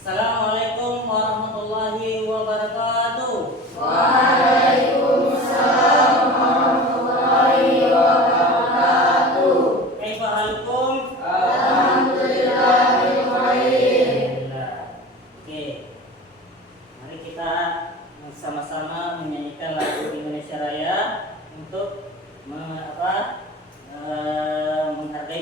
Assalamualaikum warahmatullahi wabarakatuh. Waalaikumsalam warahmatullahi wabarakatuh. Kaifa halukum? Alhamdulillah bikhair. Oke. Mari kita sama-sama menyanyikan lagu Indonesia Raya untuk menghargai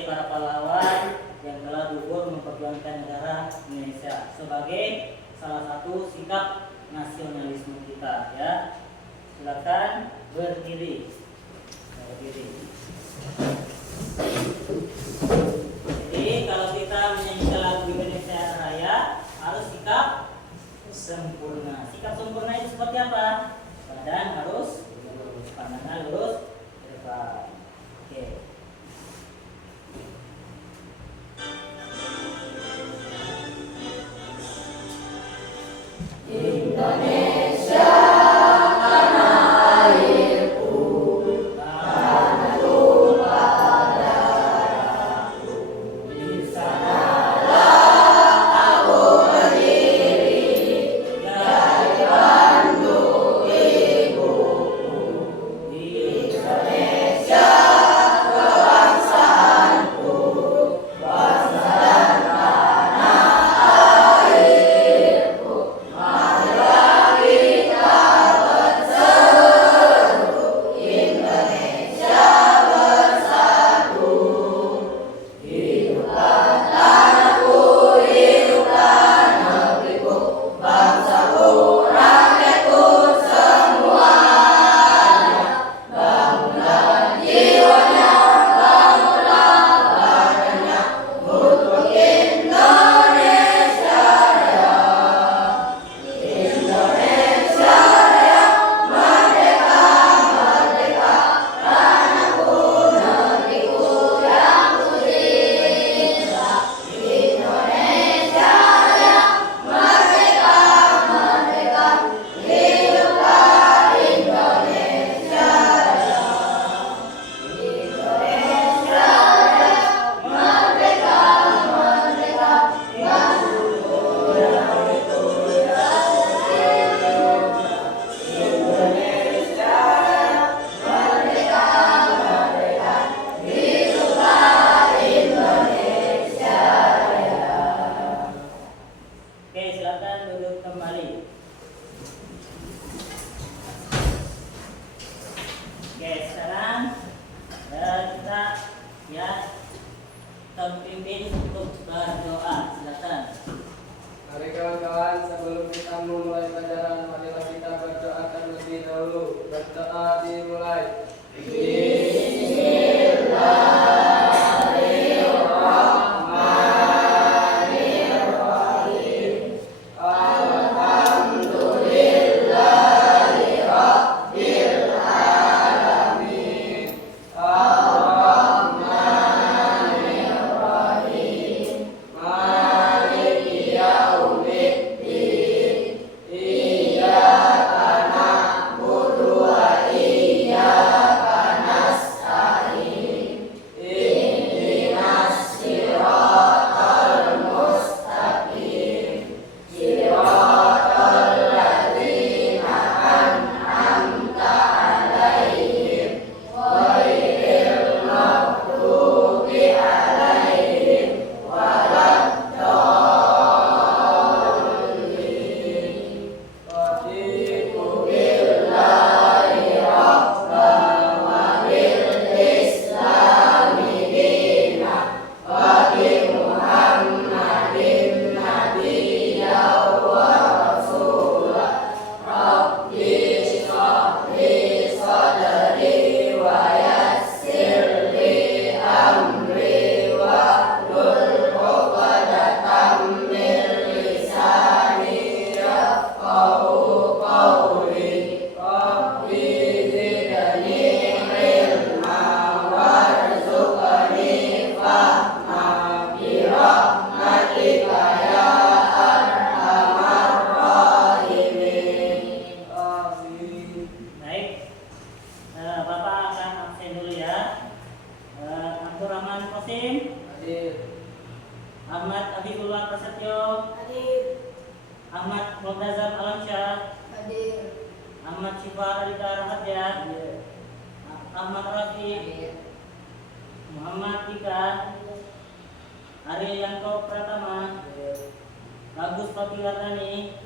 para pahlawan yang telah gugur memperjuangkan negara Indonesia sebagai salah satu sikap nasionalisme kita, ya. Silakan berdiri. Jadi kalau kita menyanyikan lagu Indonesia Raya harus sikap sempurna. Sikap sempurna itu seperti apa? Badan harus lurus, pandangan lurus ke depan. Oke. Indonesia tanah airku, tanah tumpah darahku. Di sanalah aku berdiri, dari bandung ibuku. Indonesia kebangsaanku, bangsa dan tanah airku. Marilah kita berseru, Indonesia bersatu. Hiduplah tanahku, hiduplah negeriku, bangsaku, rakyatku semuanya. Bangunlah jiwanya, bangunlah badannya, untuk Indonesia Raya. Indonesia Raya, merdeka, merdeka, tanahku, negeriku yang kucinta. Indonesia Raya, merdeka, merdeka, hiduplah Indonesia Raya. Indonesia Raya, merdeka, merdeka, bangsaku, negeriku yang kucinta. Indonesia Raya, merdeka, merdeka, hiduplah Indonesia Raya. Oke, silakan duduk kembali. Oke, sekarang kita terpimpin untuk berdoa. Silakan. Mari kawan-kawan, sebelum kita memulai pelajaran, marilah kita berdoa terlebih dahulu. Berdoa dimulai. Bismillahirrahmanirrahim. Alhamdulillahirabbil alamin. Ar-Rahmanirrahim. Maliki yaumiddin. Iyyaka na'budu wa iyyaka nasta'in. Ihdinas siratal mustaqim. Siratal ladzina an'amta 'alaihim, ghairil maghdubi 'alaihim waladdallin. Raditu billahi rabban wa bil islami dinan wa bi Muhammadin nabiyyan wa rasulah. Rabbi shrah li sadri wa yassir li amri wahlul 'uqdatam min lisani yafqahu qawli. Rabbi zidni ilman warzuqni fahma bi rahmatika ya arhamar rahimin. Amin. Baik. Bapak akan absen dulu ya. Abdurrahman Qasim, Hadir. Ahmad Habibullah Prasetyo, Hadir. Ahmad Multazam Alamsyah, Hadir. Ahmad Syifa Radita Rahadja, Ahmad Rafiq, Muhammad Tika, Ariyanto Pratama, Bagus Patiwardani,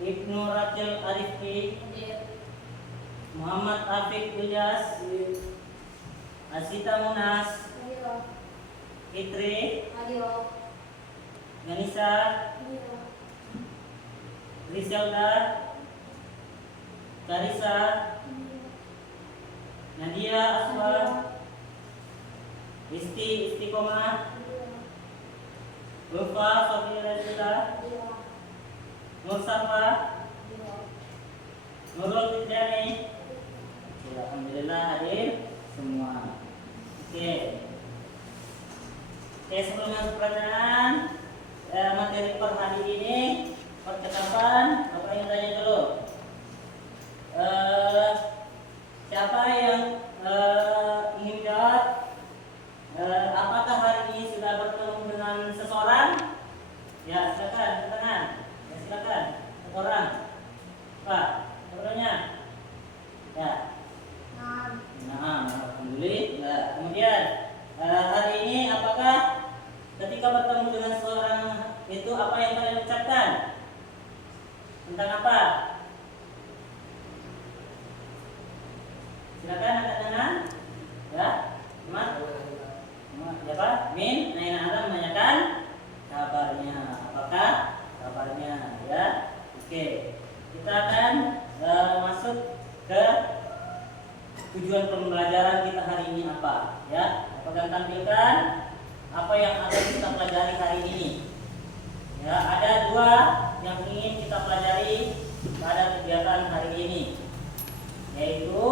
Ibnu Rachel Arifki, Muhammad Afiq Ilyas, Asita Munas, Fitri, Ganisa, Rizalda, Karisa, Nadia Aswa, Istiqomah, Lufa Sofia, Mustafa, Nurul Fitriani. Alhamdulillah hadir semua. Oke, sebelum masuk pelajaran materi per hari ini, percakapan, apa yang tanya dulu? Siapa yang ingin jawab? Apakah hari ini sudah bertemu dengan seseorang? Ya, silakan, tangan. Ya, silakan. Satu orang. Pak, orangnya. Ya. Nah, alhamdulillah. Kemudian hari ini apakah ketika bertemu dengan seseorang itu apa yang kalian ucapkan? Tentang apa? Silakan angkat tangan. Ya, Mat. Siapa? Min. Nah, yang akan menanyakan kabarnya. Apakah kabarnya? Ya. Oke. Kita akan masuk ke tujuan pembelajaran kita hari ini apa? Ya. Akan tampilkan apa yang akan kita pelajari hari ini. Ya, ada dua yang ingin kita pelajari pada kegiatan hari ini, yaitu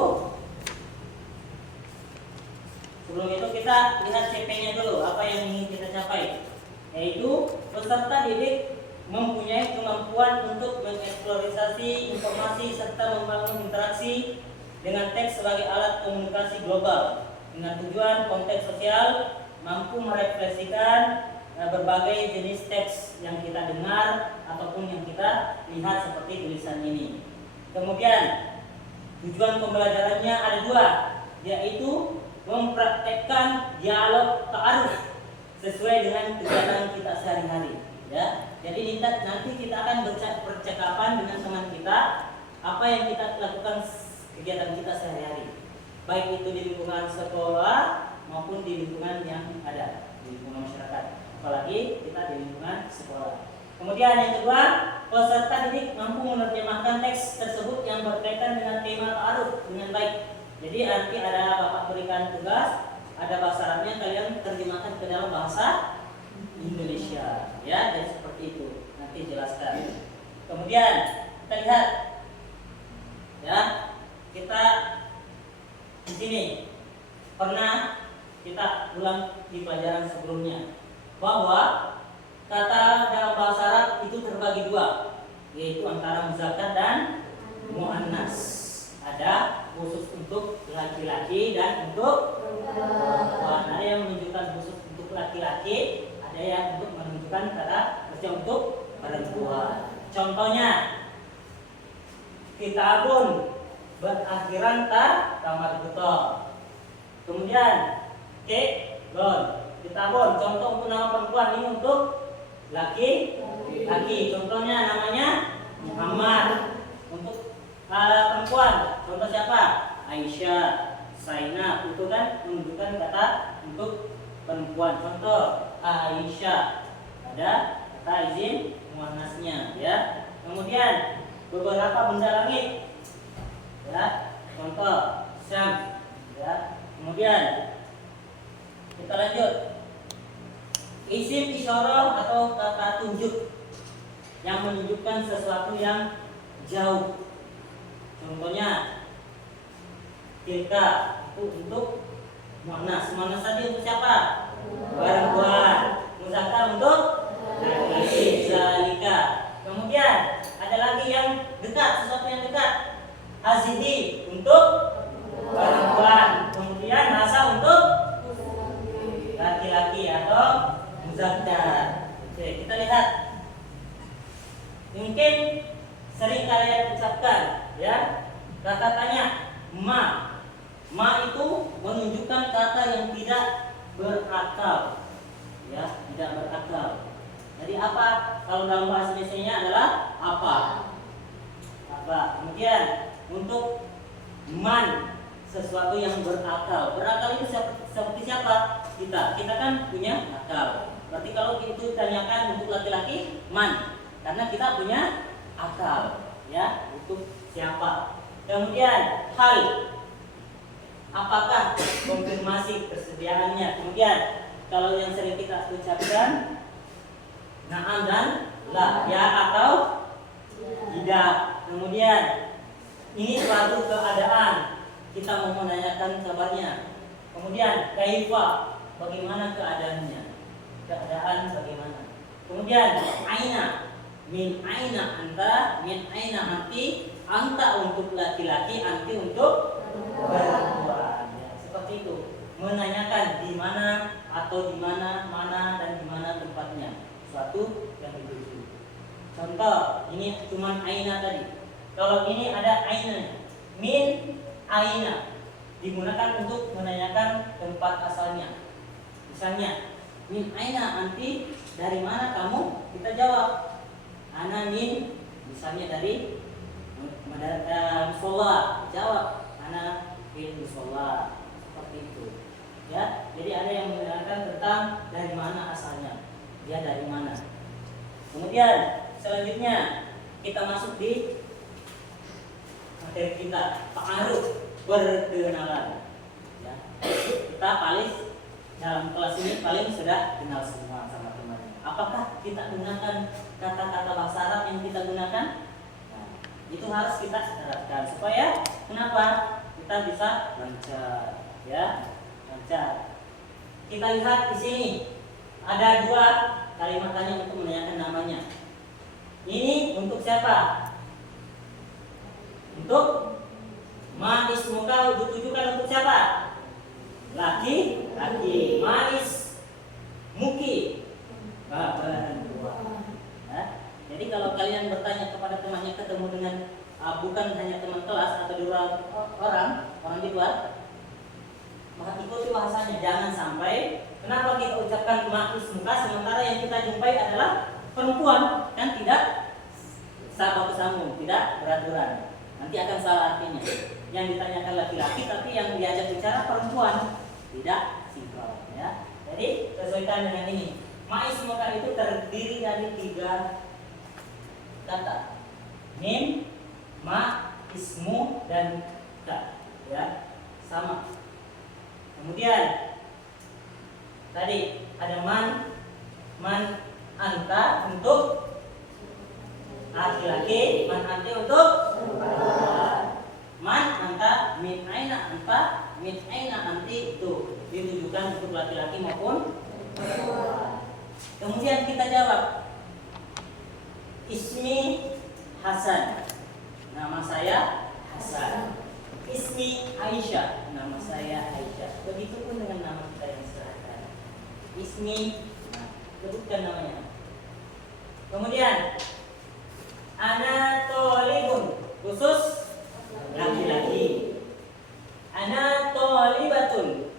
sebelum itu kita lihat CP-nya dulu, apa yang ingin kita capai, yaitu peserta didik mempunyai kemampuan untuk mengeksplorasi informasi serta membangun interaksi dengan teks sebagai alat komunikasi global dengan tujuan konteks sosial, mampu merefleksikan berbagai jenis teks yang kita dengar ataupun yang kita lihat seperti tulisan ini. Kemudian tujuan pembelajarannya ada dua, yaitu mempraktekkan dialog ta'aruf sesuai dengan kegiatan kita sehari-hari. Ya, jadi nanti kita akan bercakapan dengan teman kita apa yang kita lakukan kegiatan kita sehari-hari, baik itu di lingkungan sekolah maupun di lingkungan yang ada di lingkungan masyarakat, apalagi kita di lingkungan sekolah. Kemudian yang kedua, peserta didik mampu menerjemahkan teks tersebut yang berkaitan dengan tema ta'aruf dengan baik. Jadi nanti ada Bapak berikan tugas, ada bahasa Arabnya, kalian terjemahkan ke dalam bahasa Indonesia. Ya, jadi seperti itu. Nanti jelaskan. Kemudian kita lihat, ya, kita di sini pernah kita ulang di pelajaran sebelumnya bahwa kata dalam bahasa Arab itu terbagi dua, yaitu antara muzakkar dan muannas. Ada khusus untuk laki-laki dan untuk perempuan. Ada yang menunjukkan khusus untuk laki-laki, ada yang untuk menunjukkan kata kerja untuk perempuan. Contohnya, kitabun berakhiran ta kamar betul. Kemudian lon kitabun, contoh untuk nama perempuan, ini untuk laki. Contohnya namanya Muhammad. Untuk perempuan, contoh siapa? Aisyah, Zainab. Itu kan menunjukkan kata untuk perempuan. Contoh Aisyah, ada kata izin muannasnya, ya. Kemudian beberapa benda langit, ya. Contoh Syams, ya. Kemudian kita lanjut, isim isyarah atau kata tunjuk yang menunjukkan sesuatu yang jauh. Contohnya tilka itu untuk muannas. Muannas tadi untuk siapa? Perempuan. Muzakkar untuk laki-laki. Zalika. Kemudian ada lagi yang dekat, sesuatu yang dekat. Azidi untuk perempuan. Kemudian masa untuk laki-laki atau muzakkar. Oke, kita lihat. yang tidak berakal. Ya, tidak berakal. Jadi apa? Kalau dalam bahasa Indonesia adalah apa? Apa? Kemudian untuk man, sesuatu yang berakal. Berakal itu seperti siapa? Kita kan punya akal. Berarti kalau itu ditanyakan untuk laki-laki, man, karena kita punya akal. Ya, untuk siapa? Kemudian hal, apakah, konfirmasi kesediaannya. Kemudian kalau yang sering kita ucapkan na'am dan la, ya atau tidak. Kemudian ini suatu keadaan, kita mau menanyakan kabarnya. Kemudian kaifa, bagaimana keadaannya, keadaan bagaimana. Kemudian aina, min aina anta, min aina anti, anta untuk laki-laki, anti untuk perempuan. Ya, seperti itu. Menanyakan di mana atau di mana, mana dan di mana tempatnya. Suatu yang dituju. Contoh, ini cuma aina tadi. Kalau ini ada aina, min aina, digunakan untuk menanyakan tempat asalnya. Misalnya, min aina anti, dari mana kamu? Kita jawab, ana min, misalnya dari musola. Jawab, ana min musola. Seperti itu. Ya, jadi ada yang menanyakan tentang dari mana asalnya, dia dari mana. Kemudian selanjutnya kita masuk di materi kita, ta'aruf, perkenalan. Ya, kita paling dalam kelas ini paling sudah kenal semua sama temannya. Apakah kita gunakan kata-kata bahasa Arab yang kita gunakan? Nah, itu harus kita terapkan supaya kenapa? Kita bisa lancar, ya. Kita lihat di sini ada dua kalimat tanya untuk menanyakan namanya. Ini untuk siapa? Untuk manis muka, ditujukan untuk siapa? Laki. Manis muki, perempuan. Nah, jadi kalau kalian bertanya kepada temannya, ketemu dengan bukan hanya teman kelas atau dua orang di luar, maka ikuti bahasanya. Jangan sampai, kenapa kita ucapkan manis muka sementara yang kita jumpai adalah perempuan, kan tidak sahabat bersambung, tidak beraturan. Nanti akan salah artinya. Yang ditanyakan laki-laki tapi yang diajak bicara perempuan, tidak sinkron, ya. Jadi sesuaikan dengan ini. Mais muka itu terdiri dari 3 kata: min, ma, ismu dan ka, ya. Sama. Kemudian tadi ada man anta untuk laki-laki, man anti untuk perempuan. Man anta, min aina anta, min aina anti, itu ditujukan untuk laki-laki maupun perempuan. Kemudian kita jawab, ismi Hasan, nama saya Hasan. Ismi Aisyah, nama saya Aisyah. Begitupun dengan nama kita yang serahkan. Ismi, sebutkan namanya. Kemudian ana tolibun, khusus laki-laki. Ana tolibatun,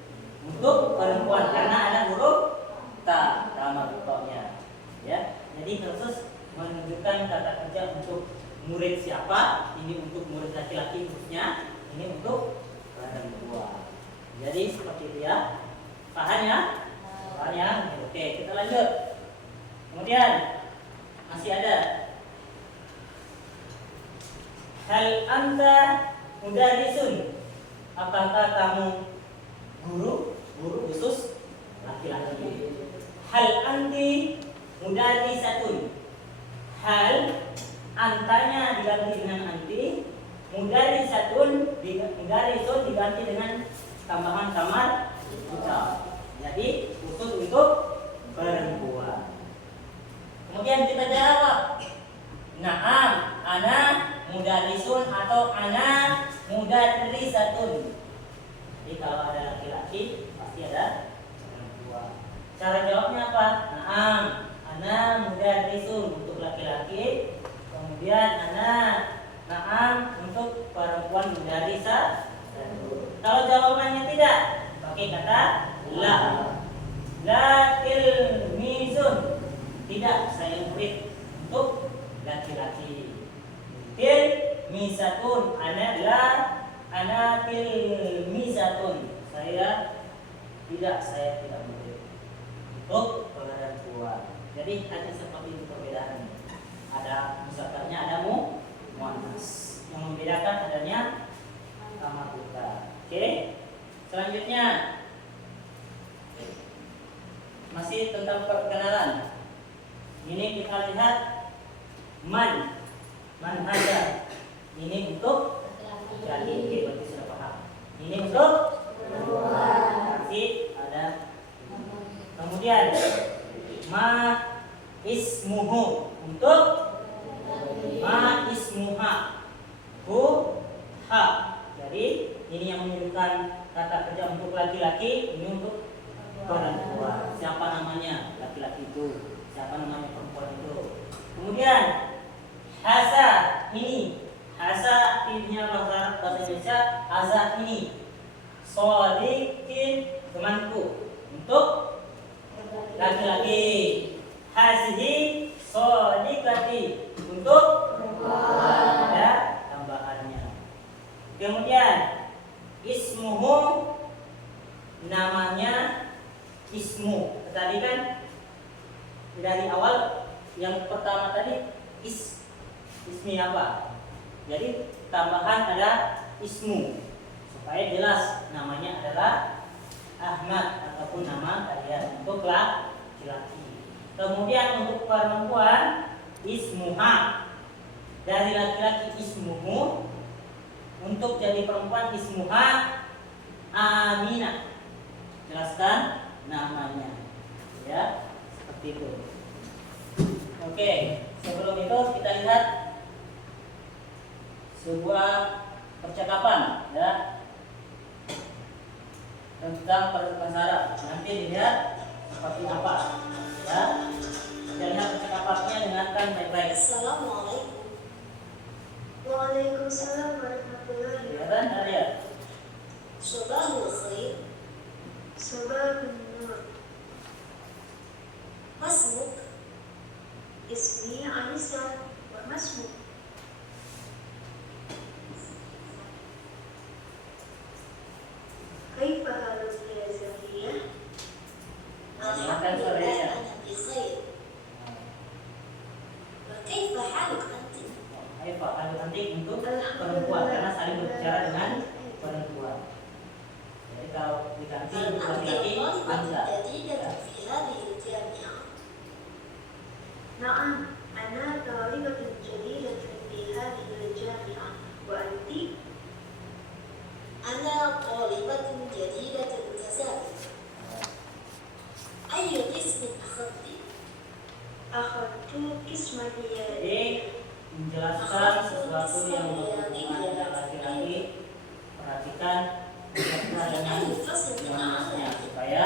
untuk perempuan karena ada huruf ta, marbutohnya. Ya, jadi khusus menunjukkan kata kerja untuk murid siapa. Ini untuk murid laki-laki khususnya, ini untuk perempuan. Jadi seperti itu ya. Paham ya? Paham ya? Oke, kita lanjut. Kemudian masih ada, hal anta mudarrisun, apakah kamu guru khusus laki-laki. Hal anti mudarrisatun, hal antanya diganti dengan anti, mudarrisatun diganti dengan tambahan kamar ucap. Jadi khusus untuk perempuan. Kemudian kita jawab, na'am, ana mudarrisun atau ana mudarrisatun. Jadi kalau ada laki-laki pasti ada perempuan. Cara jawabnya apa? Na'am, ana mudarrisun untuk laki-laki. Kemudian ana, na'am untuk perempuan mudarrisatun. Kalau jawabannya tidak, pakai kata la. La tilmizun, tidak saya murid untuk laki-laki. Tilmizatun, ana tilmizatun, saya tidak murid untuk perempuan. Jadi hanya seperti itu perbedaannya. Ada muzakarnya, ada muannas. Yang membedakan adanya kama buta. Oke. Selanjutnya masih tentang perkenalan. Ini kita lihat man haja. Ini untuk jadi, oke, berarti sudah paham. Ini untuk berarti ada. Kemudian ma ismuhu, untuk ma ismuha, hu ha. Jadi ini yang menunjukkan kata kerja untuk laki-laki, ini untuk perempuan. Siapa namanya laki-laki itu, siapa namanya perempuan itu. Kemudian hasa, ini hasa artinya bahasa Indonesia, hasa ini sholikin, temanku, untuk laki-laki. Hazihi sholikati, untuk ada tambahannya. Kemudian ismuhu, namanya ismu. Tadi kan dari awal yang pertama tadi ismi apa? Jadi tambahan ada ismu supaya jelas namanya adalah Ahmad ataupun nama kalian untuk laki-laki. Kemudian untuk perempuan ismuha, dari laki-laki ismuhu, untuk jadi perempuan ismuha Aminah. Jelaskan namanya, ya, seperti itu. Oke, sebelum itu kita lihat sebuah percakapan, ya, tentang permasalahan. Nanti dilihat seperti apa, ya. Kita lihat percakapannya, dengarkan baik-baik. Assalamualaikum. Waalaikumsalam warahmatullahi Ya kan, ada. Sabahul khair. Sabahun nur. Masmuk. Ismi Anissa. Wa masmuk. Kaifa haluki ya Zahiyah? Alhamdulillah ana bi khair. Wa kaifa haluk anti? Kaifa haluk anti untuk perempuan, karena saling berbicara dengan perempuan. Jadi kalau diganti untuk laki-laki, anda. نعم أنا طالبة جديدة في هذه الجامعة وأنت؟ أنا طالبة جديدة كذلك. أي قسم أخذت؟ أخذت قسم الرياضيات. Jadi menjelaskan sesuatu yang berhubungan dengan laki-laki, perhatikan dengan jelasnya supaya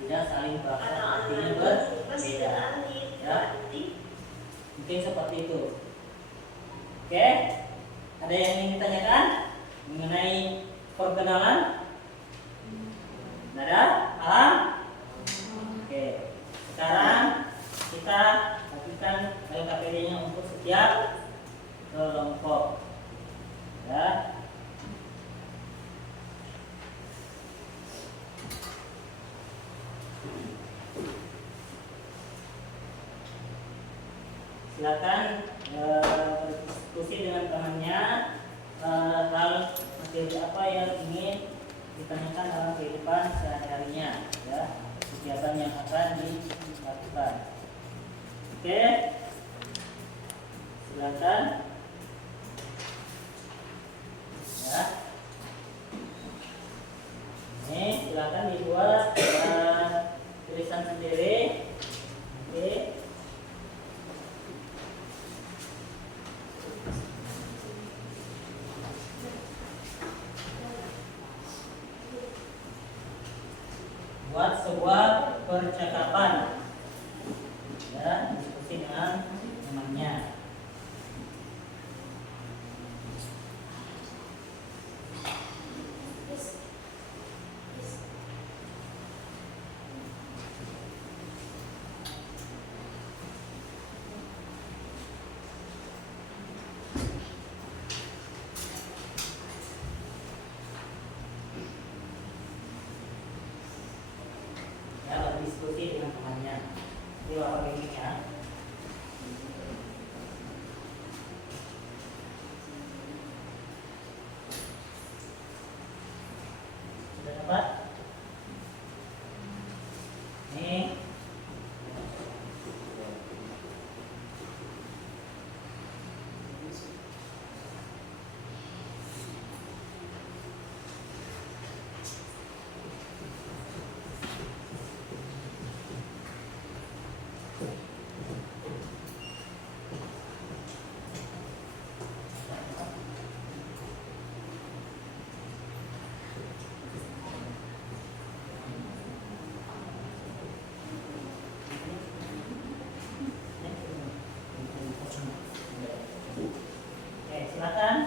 tidak saling bahasa artinya berbeda. Ya, mungkin seperti itu. Oke, ada yang ingin ditanyakan mengenai perkenalan? Ada? Paham? Oke, sekarang kita bagikan LKPD-nya untuk setiap kelompok. Ya. Silakan berdiskusi dengan temannya hal materi apa yang ingin ditanyakan dalam kehidupan sehari-harinya, ya, kegiatan yang akan dilakukan. Oke, silakan, ya. Ini silakan dibuat tulisan sendiri. Oke. Buat sebuah percakapan, ya, diskusi dengan temannya. diskusi dengan temannya. Di bawah linknya. Sudah dapat? Nih. Oke, silakan.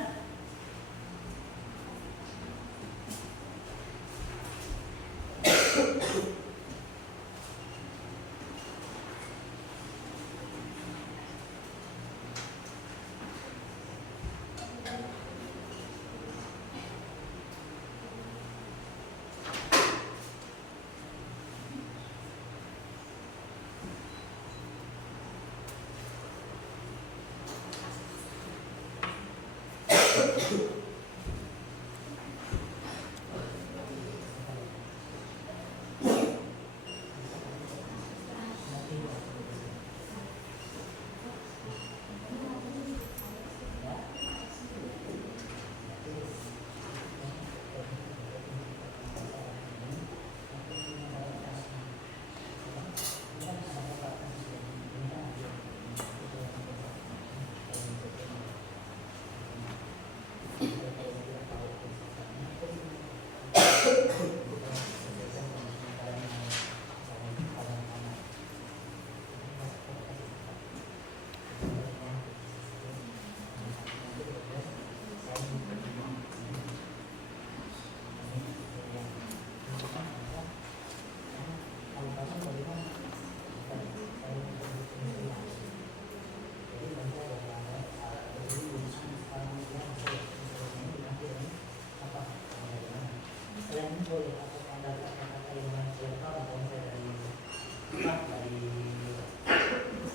Selain boleh aku tanda kata yang siapa atau saya dari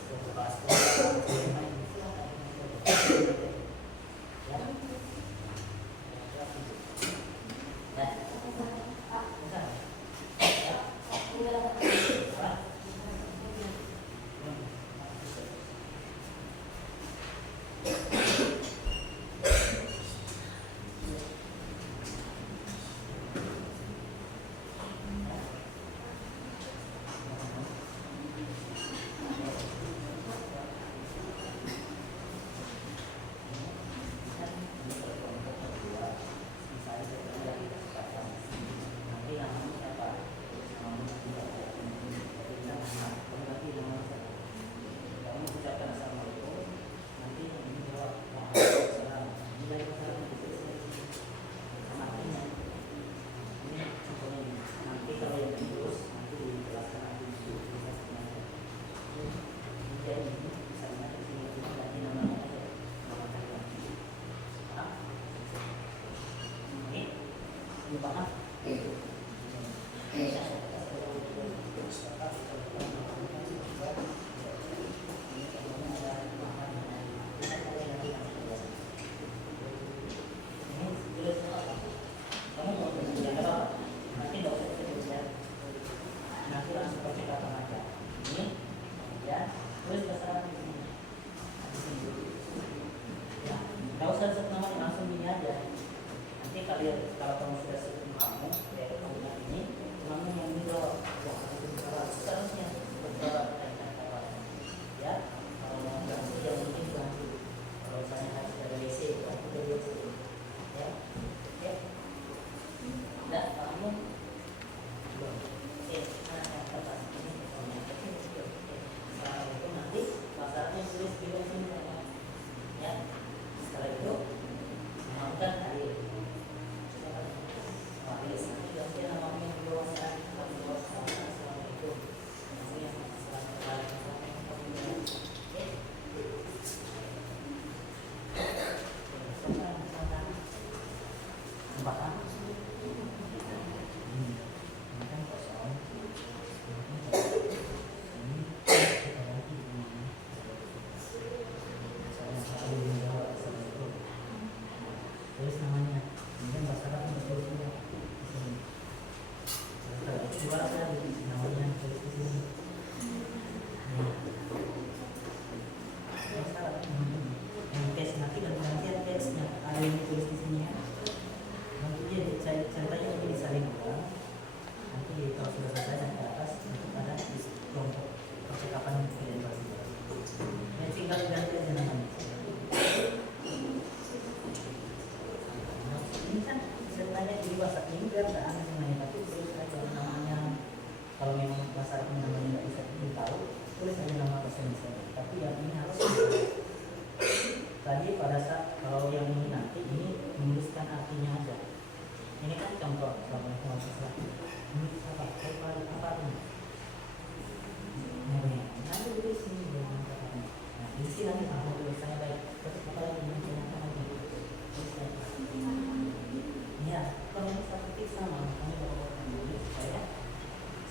beberapa sekolah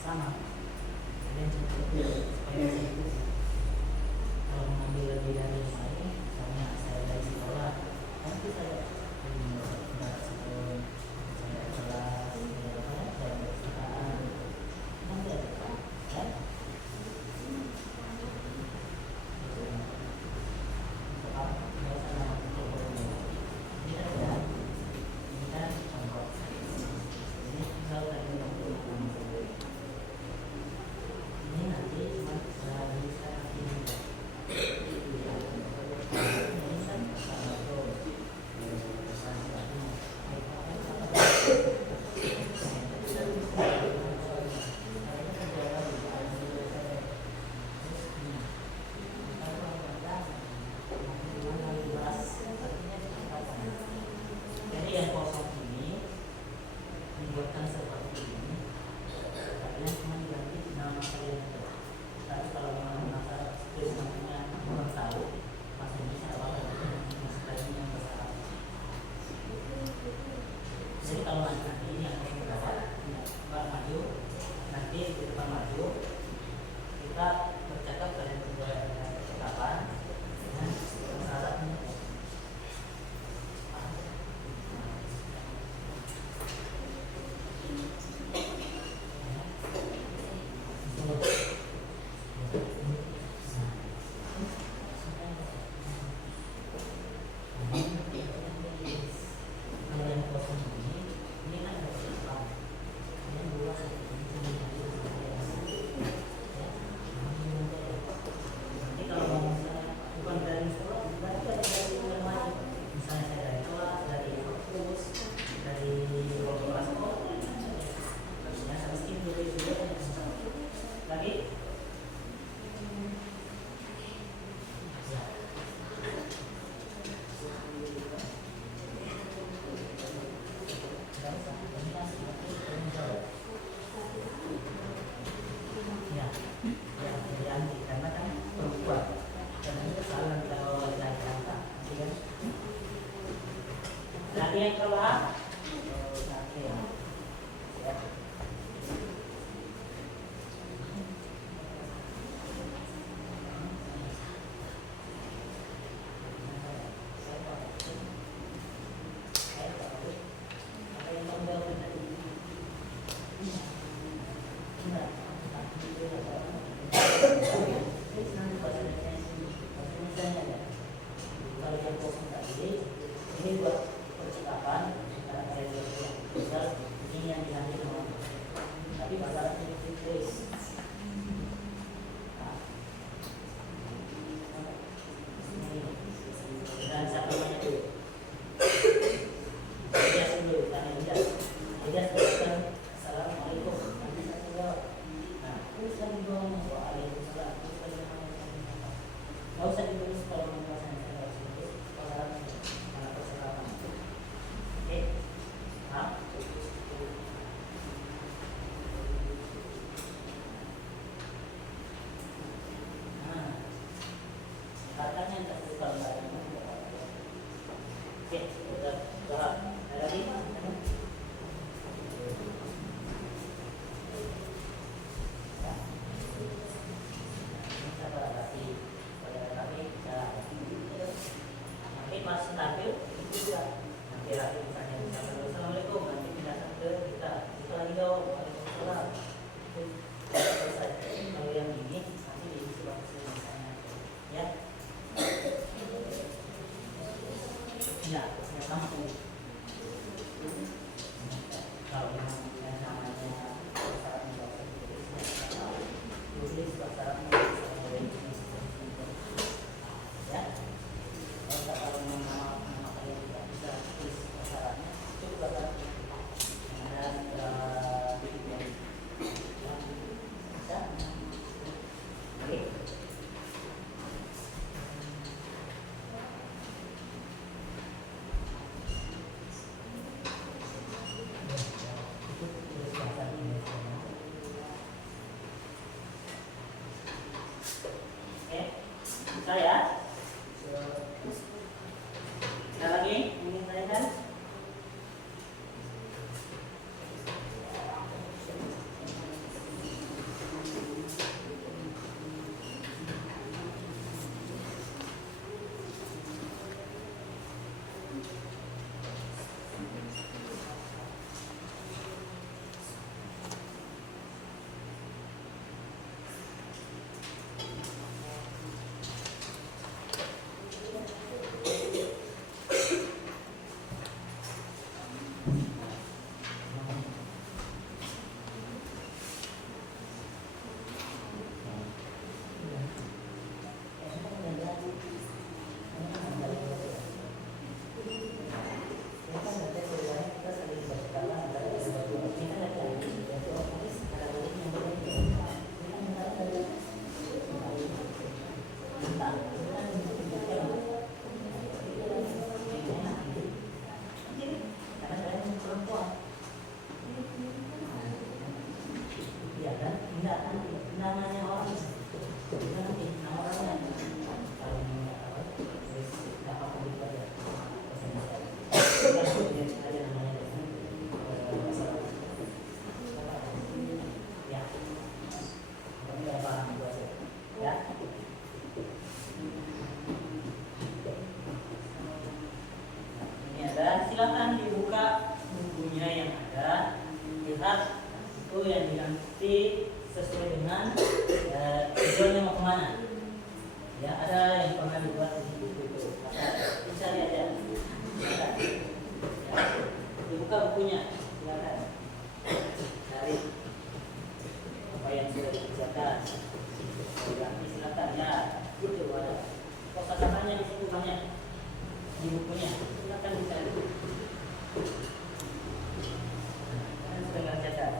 sama. Kalian cukup supaya bisa ikuti. Kalau mengambil lebih dari yang lain, misalnya saya dari sekolah, nanti saya saya kelas dan perpustakaan nanti ada kan? Jadi yang kosong ini dibuatkan seperti ini. Kalian cuma diganti nama kalian itu. Tapi kalau memang masa namanya kurang tahu, masih bisa apa-apa masih lagi yang besar. Jadi kalau nanti ini yang kosong berapa, Mbak maju, nanti di depan maju, kita bercakap kalian juga kapan dengan syaratnya. Lagi yang keluar, ini buat percakapan antara kalian berdua. Misal ini yang diambil sama, tapi masalahnya itu tulis. Dan siapa namanya dulu? Elias dulu, tanya Elias. Elias katakan Assalamualaikum. Nanti saya jawab. Nah, terus lagi dong Waalaikumsalam. Terus lagi nama. Nggak usah ditulis kalau menguasai saya harus tulis. Kalau percakapan. Oke. Nah. kan? Enggak, nanti namanya orang itu nanti nama orangnya kalau nggak apa terus nggak apa gitu aja ada namanya ya kamu nggak paham gua sih ya. Ini ada, silakan dibuka bukunya yang ada, lihat itu yang diganti sesuai dengan tujuannya mau kemana. Ya ada yang pernah dibuat di buku itu, cari aja. Ya. Dibuka bukunya, silakan cari apa yang sudah dikerjakan. Diganti silakan ya, itu ada. Kosakatanya di situ banyak di bukunya, silakan dicari. Kan sudah ngerjakan.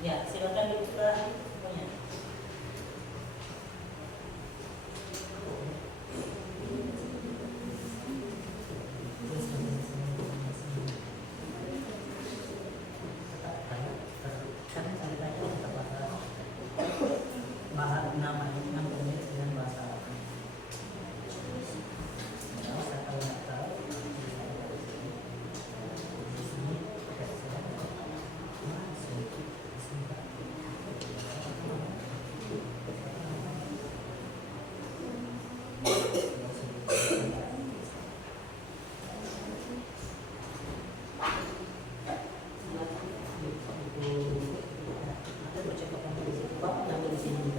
Ya, silakan dibuka bukunya. Bahasa nama dengan bahasa Arab. Kalau nggak tahu, di sini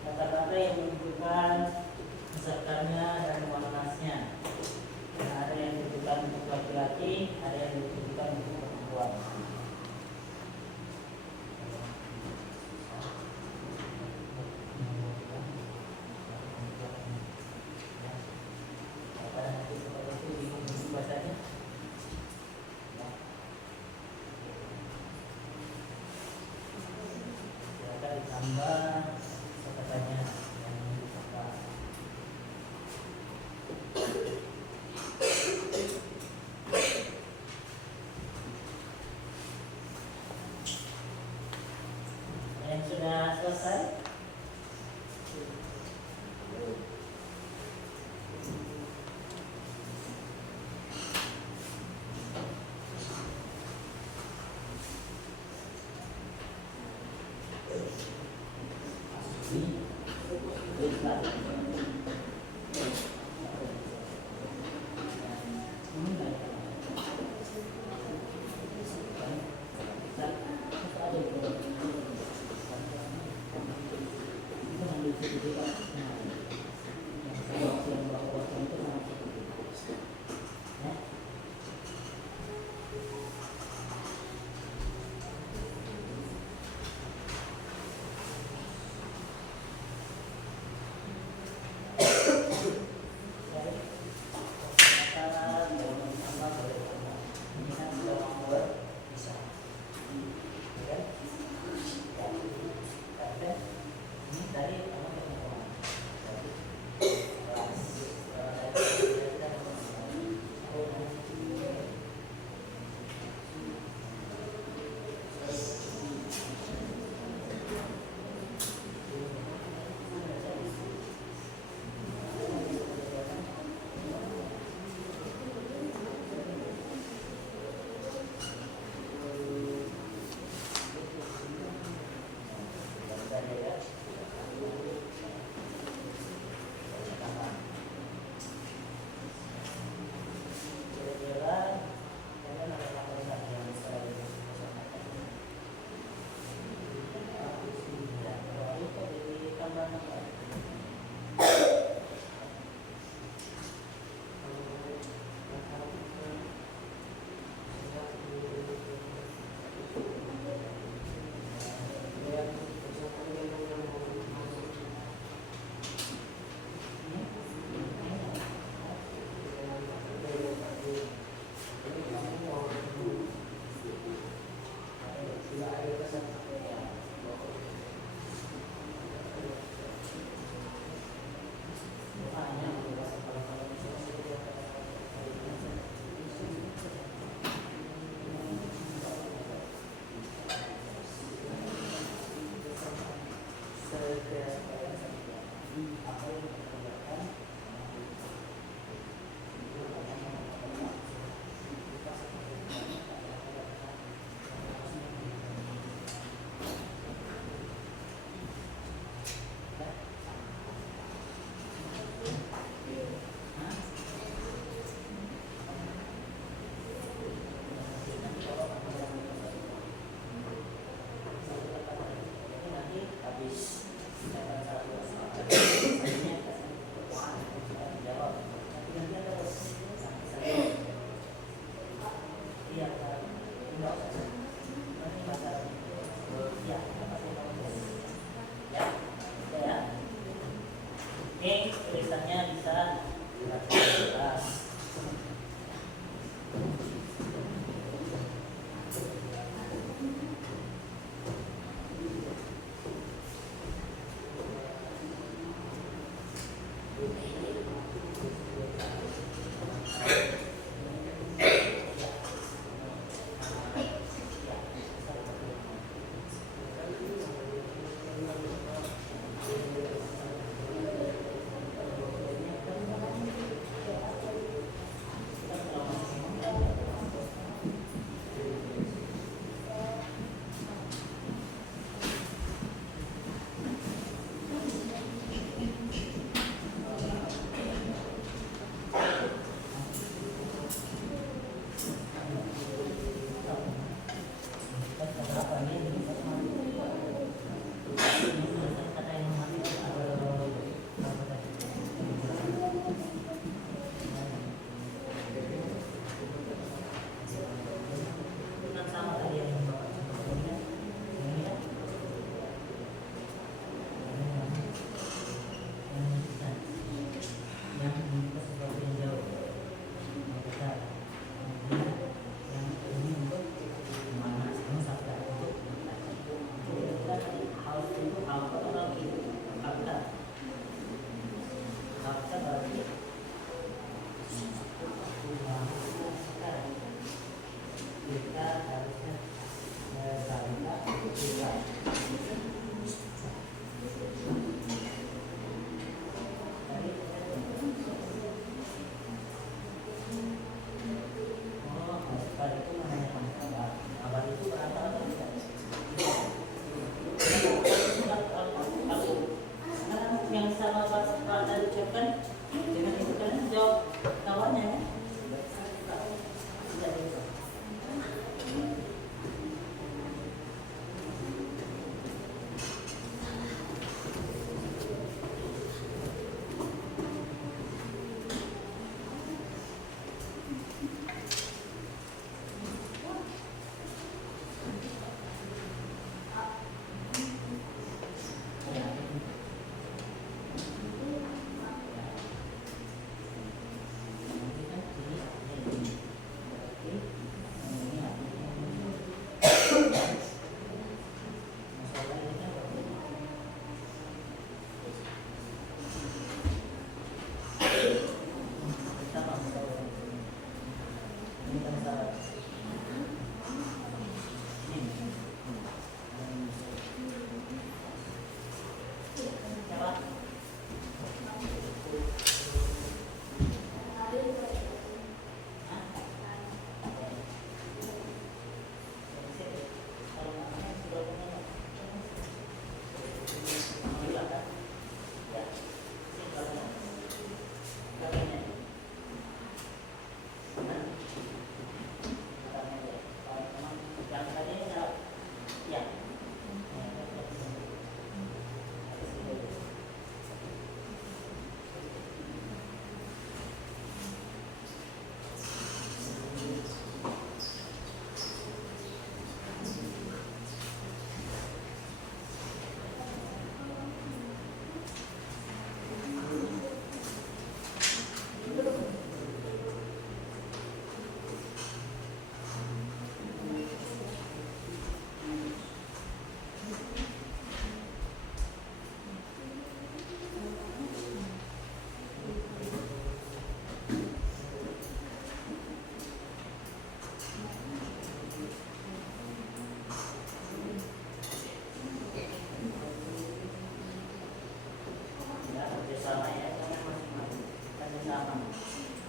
Kata-kata yang menunjukkan pesertanya dan warnasnya. Nah, ada yang ditujukan untuk laki-laki, ada yang ditujukan untuk perempuan. Nanti seperti itu di bahasanya. Silakan ditambah katanya yang ditambah.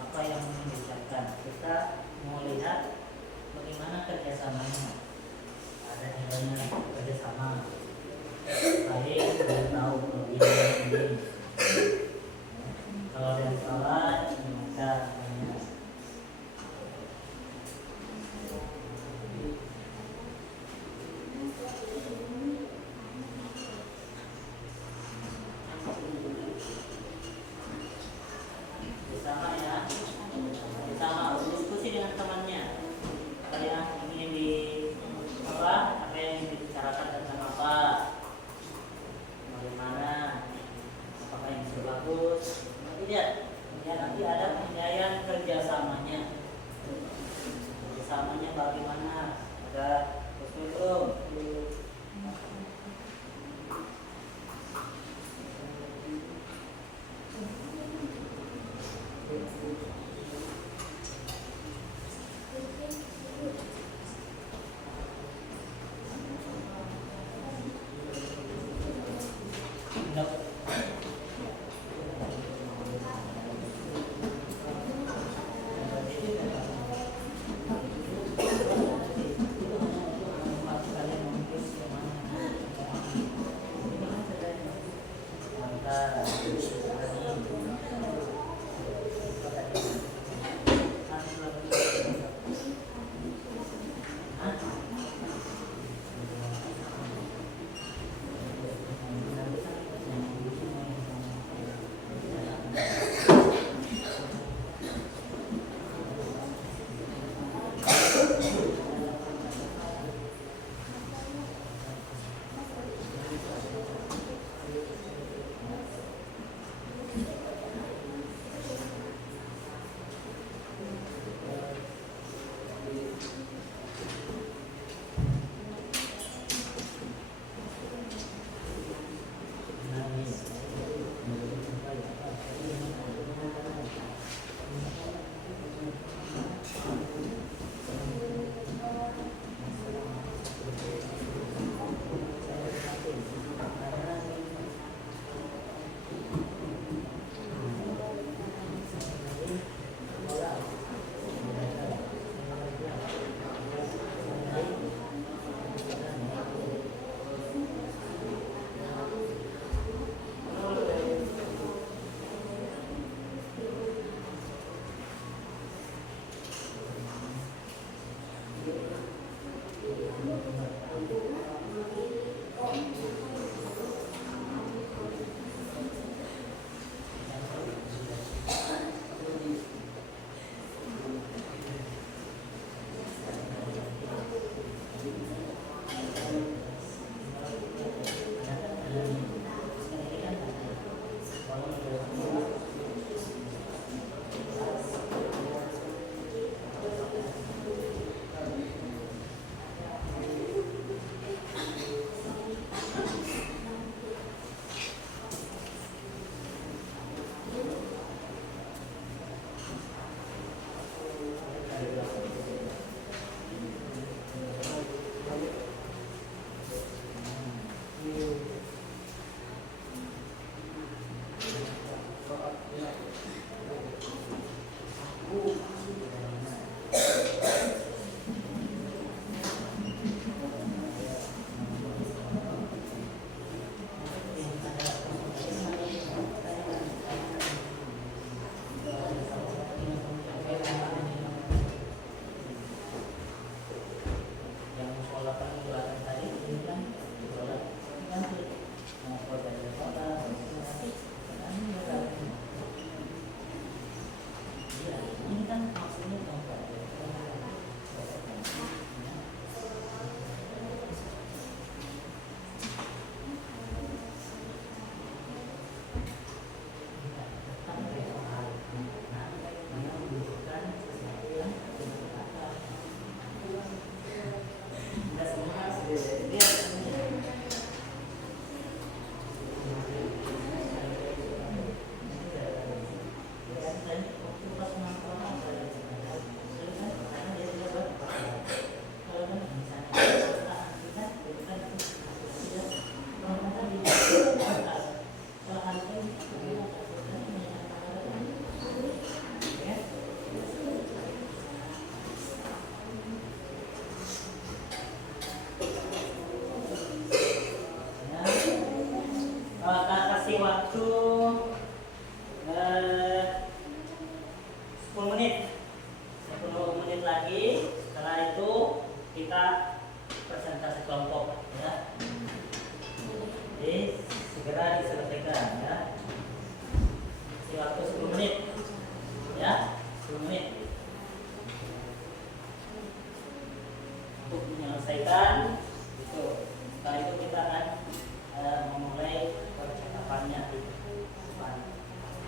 apa yang ingin diucapkan. Kita mau lihat bagaimana kerjasamanya. Ada nilainya kerjasama. Baik, kita tahu lebih ini. Kalau ada yang salah, maka tanya. Bersama ya, bersama harus diskusi dengan temannya. Apa yang ingin apa yang ingin dibicarakan tentang apa, bagaimana, apakah yang sudah bagus, tidak. Ya, nanti ada penilaian kerjasamanya. Kerjasamanya bagaimana? Ada belum? 10 menit. 10 menit lagi. Setelah itu kita presentasi kelompok ya. Jadi segera diselesaikan ya. Kasih waktu 10 menit ya, 10 menit untuk menyelesaikan itu. Setelah itu kita akan memulai percakapannya di depan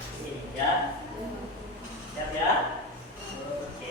sini ya. Siap ya? Oke.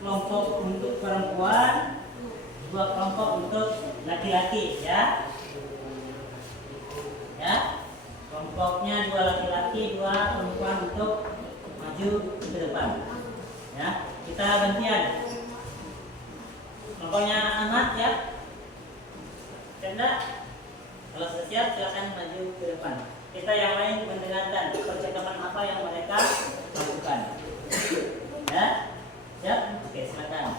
kelompok untuk perempuan, 2 kelompok untuk laki-laki ya. Ya. Kelompoknya 2 laki-laki, 2 perempuan untuk maju ke depan. Ya. Kita gantian. Kelompoknya Ahmad ya. Canda. Kalau sudah siap silakan maju ke depan. Kita yang lain mendengarkan percakapan apa yang mereka lakukan. Ya. Siap? Oke, silakan.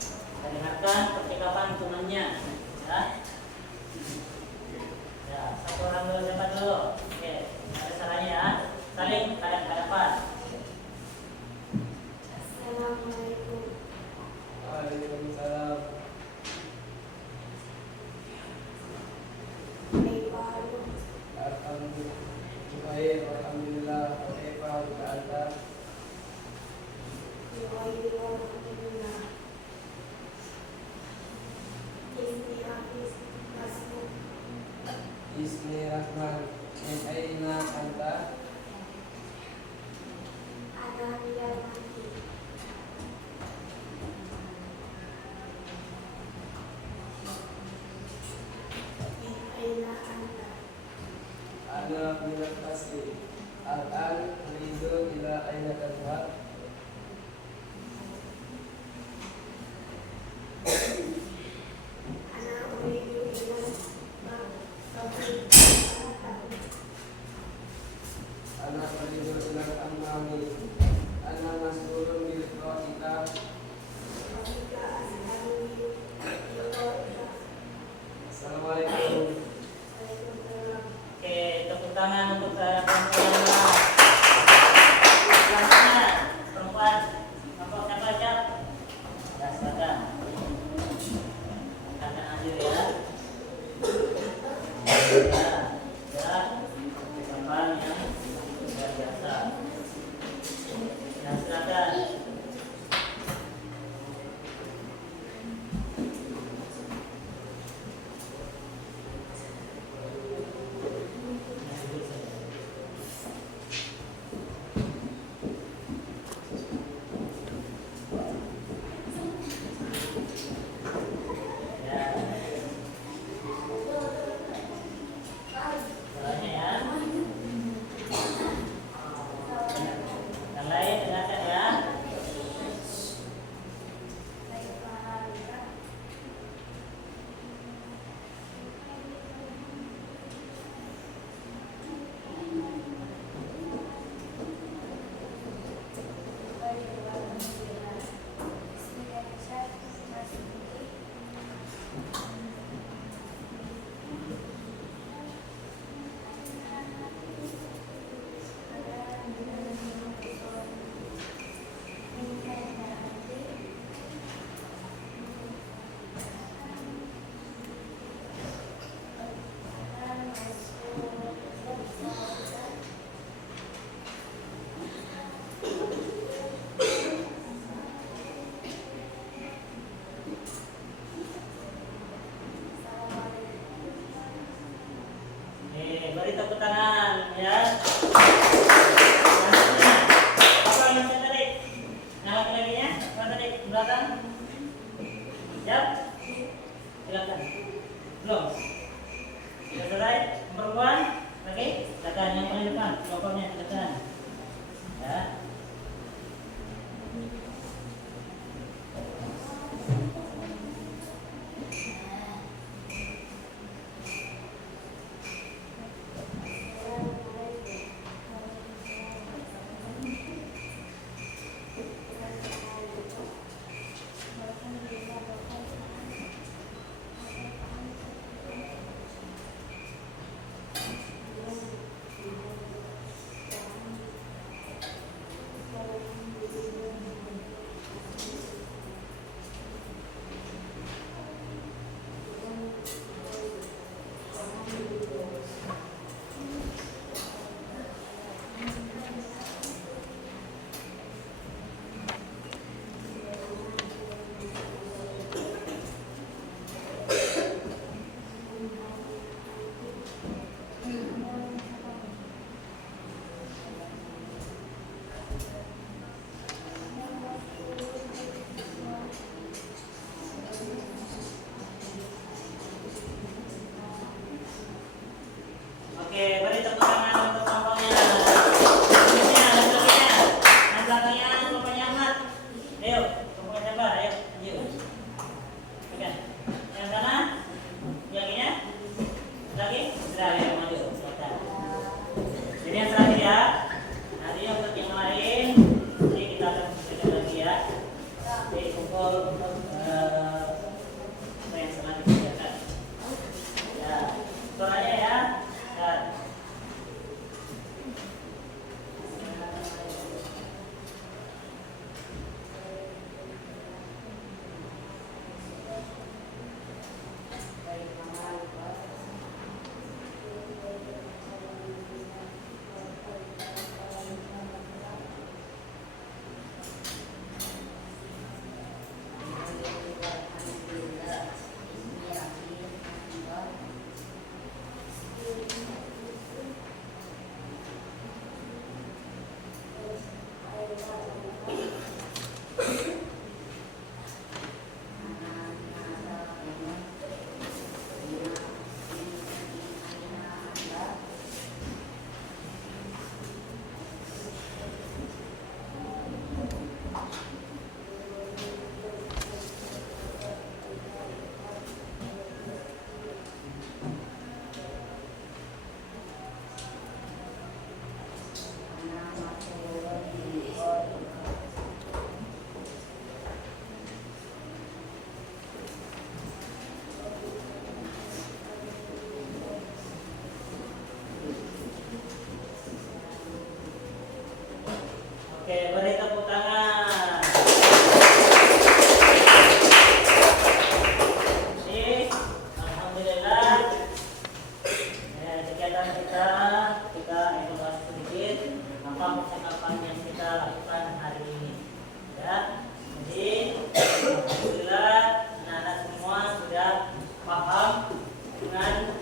Kita dengarkan percakapan temannya. Ya. Ya, satu orang dulu, siapa dulu? Oke, ada salahnya ya. Saling hadap-hadapan. Assalamualaikum. Waalaikumsalam. Alhamdulillah. Kaifa anta? Ismi Rahman. Min aina anta? Ana min al-fasli. Al-an uridu ila aina tadhhab? Ana uridu ila al-amami. Ana mas'ulun bil qa'ika. Assalamualaikum. Oke, tepuk tangan untuk perempuan. Selanjutnya perempuan. Kelompok siapa aja? Ya, silakan. Kakak hadir ya. Ya, ya. Perempuan yang luar biasa. Ya, silakan. Soalnya ya. Yang lain dengarkan ya. Oke, beri tepuk tangan. Jadi, alhamdulillah ya, kegiatan kita evaluasi sedikit apa percakapan yang kita lakukan hari ini. Ya, jadi alhamdulillah anak-anak semua sudah paham dengan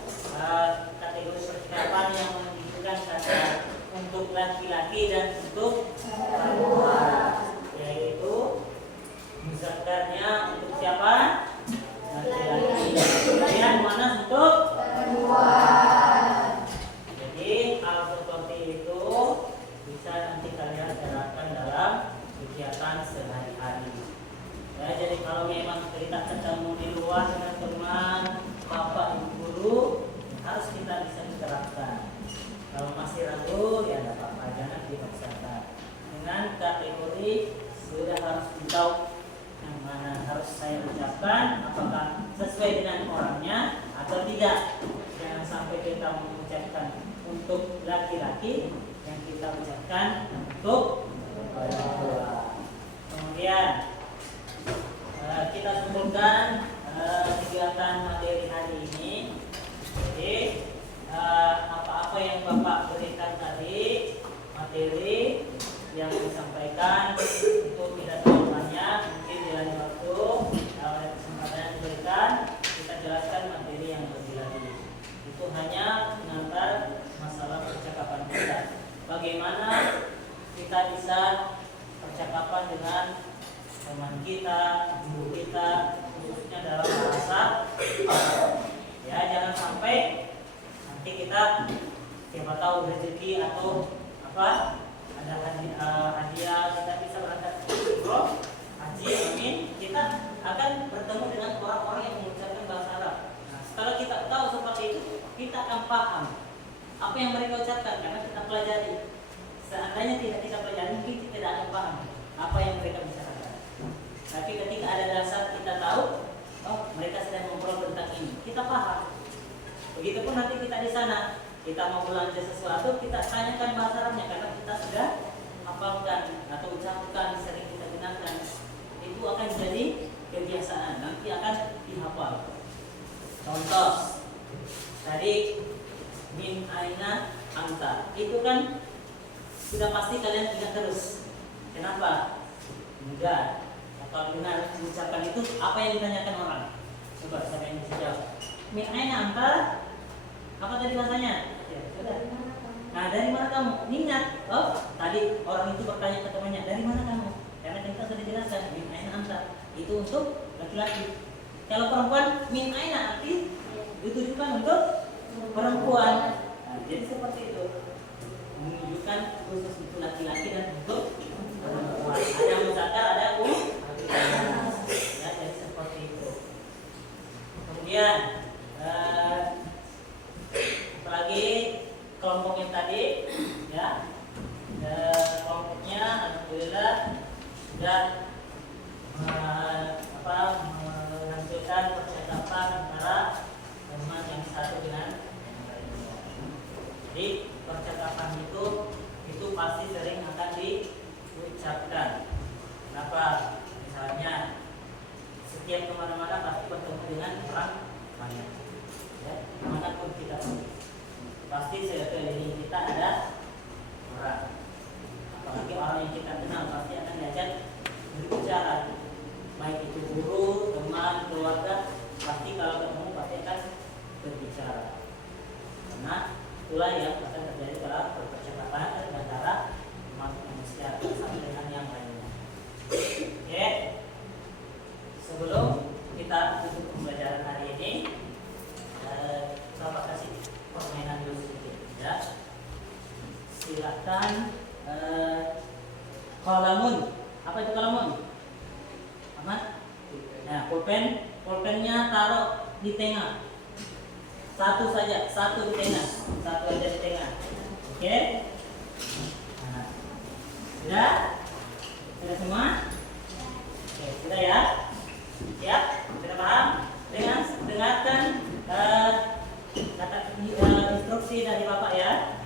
kategori percakapan yang menunjukkan kata untuk laki-laki dan untuk perempuan, yaitu muzakkarnya untuk siapa? Laki-laki. Kemudian muannas untuk perempuan. Jadi hal seperti itu bisa nanti kalian terapkan dalam kegiatan sehari-hari. Ya, jadi kalau memang kita ketemu di luar dengan teman, bapak, ibu guru, harus kita bisa diterapkan. Kalau masih ragu, ya tidak apa-apa, jangan dipaksakan. Dengan kategori sudah harus tahu yang mana harus saya ucapkan, apakah sesuai dengan orangnya atau tidak. Jangan sampai kita mengucapkan untuk laki-laki yang kita ucapkan untuk perempuan. Kemudian kita sebutkan kegiatan materi hari ini. Jadi apa-apa yang Bapak berikan tadi, materi yang disampaikan itu tidak terlalu banyak, mungkin di lain waktu kalau ada kesempatan yang diberikan kita jelaskan materi yang lebih lagi. Itu hanya mengantar masalah percakapan kita. Bagaimana kita bisa percakapan dengan teman kita, guru kita, khususnya dalam bahasa. Ya, jangan sampai nanti kita siapa tahu rezeki atau apa ada hadiah kita bisa berangkat umroh haji, amin, kita akan bertemu dengan orang-orang yang mengucapkan bahasa Arab. Nah, setelah kita tahu seperti itu, kita akan paham apa yang mereka ucapkan karena kita pelajari. Seandainya tidak kita pelajari, mungkin kita tidak akan paham apa yang mereka bicarakan. Tapi ketika ada dasar kita tahu, oh mereka sedang ngobrol tentang ini, kita paham. Begitupun nanti kita di sana, kita mau belanja sesuatu, kita tanyakan bahasa Arabnya karena kita sudah hafalkan atau ucapkan, sering kita gunakan. Itu akan jadi kebiasaan, nanti akan dihafal. Contoh, tadi min aina anta, itu kan sudah pasti kalian ingat terus. Kenapa? Enggak. Kalau benar ucapan itu apa yang ditanyakan orang? Coba siapa yang bisa jawab? Min aina anta? Apa tadi bahasanya? Ya, sudah. Nah, dari mana kamu? Ingat. Oh, tadi orang itu bertanya ke temannya, dari mana kamu? Karena kita sudah jelaskan min aina anta. Itu untuk laki-laki. Kalau perempuan, min aina arti ditujukan untuk perempuan. Nah, jadi seperti itu. Menunjukkan khusus untuk laki-laki dan untuk perempuan. Ada muzakkar, ada ya, jadi seperti itu. Kemudian apalagi kelompok yang tadi, ya, kelompoknya alhamdulillah sudah menghasilkan percakapan antara teman yang satu dengan yang lainnya. Jadi percakapan itu pasti sering akan diucapkan. Kenapa? Misalnya setiap kemana-mana pasti bertemu dengan orang banyak. Ya, dimanapun kita pergi, pasti sekeliling kita ada orang. Apalagi orang yang kita kenal pasti akan diajak berbicara. Baik itu guru, teman, keluarga, pasti kalau ketemu pasti akan berbicara. Karena itulah yang akan terjadi dalam percakapan antara manusia satu dengan yang lainnya. Oke. Sebelum kita tutup pembelajaran hari ini, Bapak kasih permainan dulu sedikit, ya. Silakan. Kalamun. Apa itu kalamun? Ahmad? Nah, pulpennya taruh di tengah. Satu saja, satu di tengah, satu aja di tengah. Oke? Nah, sudah? Sudah semua? Oke, sudah ya? Siap? Sudah paham? Dengarkan kata instruksi dari Bapak ya.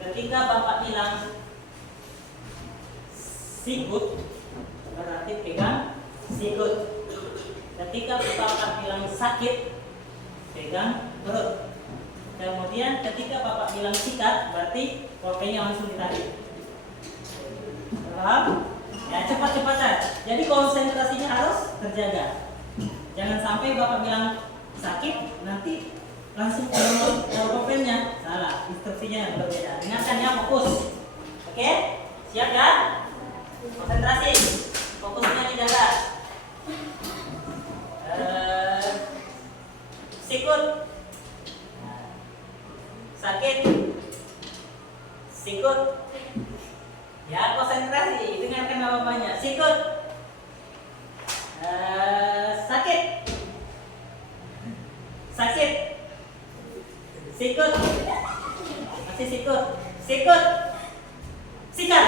Ketika Bapak bilang sikut, berarti pegang sikut. Ketika Bapak bilang sakit, pegang perut. Kemudian ketika Bapak bilang sikat, berarti pulpennya langsung ditarik. Paham? Ya, cepat-cepatan. Jadi konsentrasinya harus terjaga. Jangan sampai Bapak bilang sakit, nanti langsung taruh pulpennya. Salah, instruksinya yang berbeda. Ingatkan ya, fokus. Oke? Siap ya? Konsentrasi. Fokusnya dijaga. Sikut. Sakit. Sikut. Ya, konsentrasi. Dengarkan namanya. Sikut. Sakit. Sakit. Sikut. Masih sikut. Sikut. Sikat.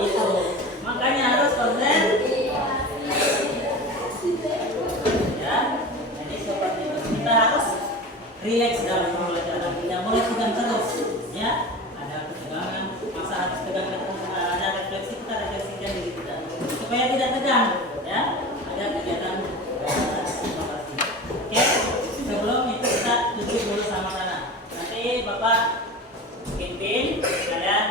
Itu. Makanya harus konsen. Ya. Jadi seperti itu. Kita harus rileks dalam pembelajaran. Tidak boleh tegang terus. Ya. Ada ketegangan. Masa harus tegang terus. Ada refleksi, kita refleksikan diri kita. Supaya tidak tegang. Ya. Ada kegiatan. Oke. Sebelum itu kita duduk dulu sama-sama. Nanti Bapak pimpin, kalian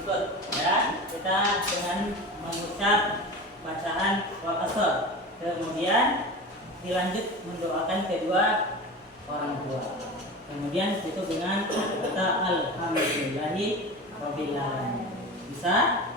ikut ya. Kita dengan mengucap bacaan wal-asr. Kemudian dilanjut mendoakan kedua orang tua. Kemudian itu dengan kata alhamdulillahi rabbil alamin. Bisa?